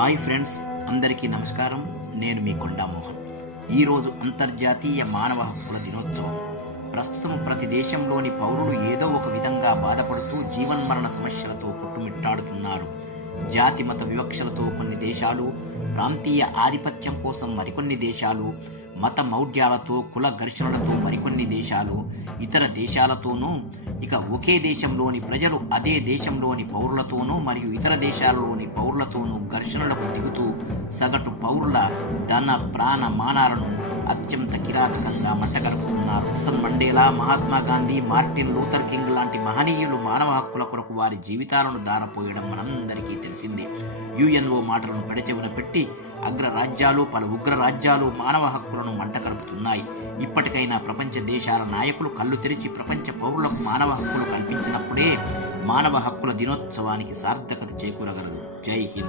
Hi friends, అందరికీ నమస్కారం. నేను మీ కొండా మోహన్. ఈరోజు అంతర్జాతీయ మానవ హక్కుల దినోత్సవం. ప్రస్తుతం ప్రతి దేశంలోని పౌరులు ఏదో ఒక విధంగా బాధపడుతూ జీవన్మరణ సమస్యలతో కొట్టుమిట్టాడుతున్నారు. జాతి మత వివక్షలతో కొన్ని దేశాలు, ప్రాంతీయ ఆధిపత్యం కోసం మరికొన్ని దేశాలు, మత మౌఢ్యాలతో కుల ఘర్షణలతో మరికొన్ని దేశాలు, ఇతర దేశాలతోనూ, ఇక ఒకే దేశంలోని ప్రజలు అదే దేశంలోని పౌరులతోనూ మరియు ఇతర దేశాలలోని పౌరులతోనూ ఘర్షణలకు దిగుతూ సగటు పౌరుల ధన ప్రాణ మానాలను అత్యంత కిరాతకంగా మంటగలుపుతున్నారు. Nelson Mandela, Mahatma Gandhi, Martin Luther King లాంటి మహనీయులు మానవ హక్కుల కొరకు వారి జీవితాలను దారపోయడం మనందరికీ తెలిసిందే. యుఎన్ఓ మాటలను పెడచెవిన పెట్టి అగ్రరాజ్యాలు, పలు ఉగ్ర రాజ్యాలు మానవ హక్కులను మంట కలుపుతున్నాయి. ఇప్పటికైనా ప్రపంచ దేశాల నాయకులు కళ్ళు తెరిచి ప్రపంచ పౌరులకు మానవ హక్కులు కల్పించినప్పుడే మానవ హక్కుల దినోత్సవానికి సార్థకత చేకూరగలదు. జై హింద్.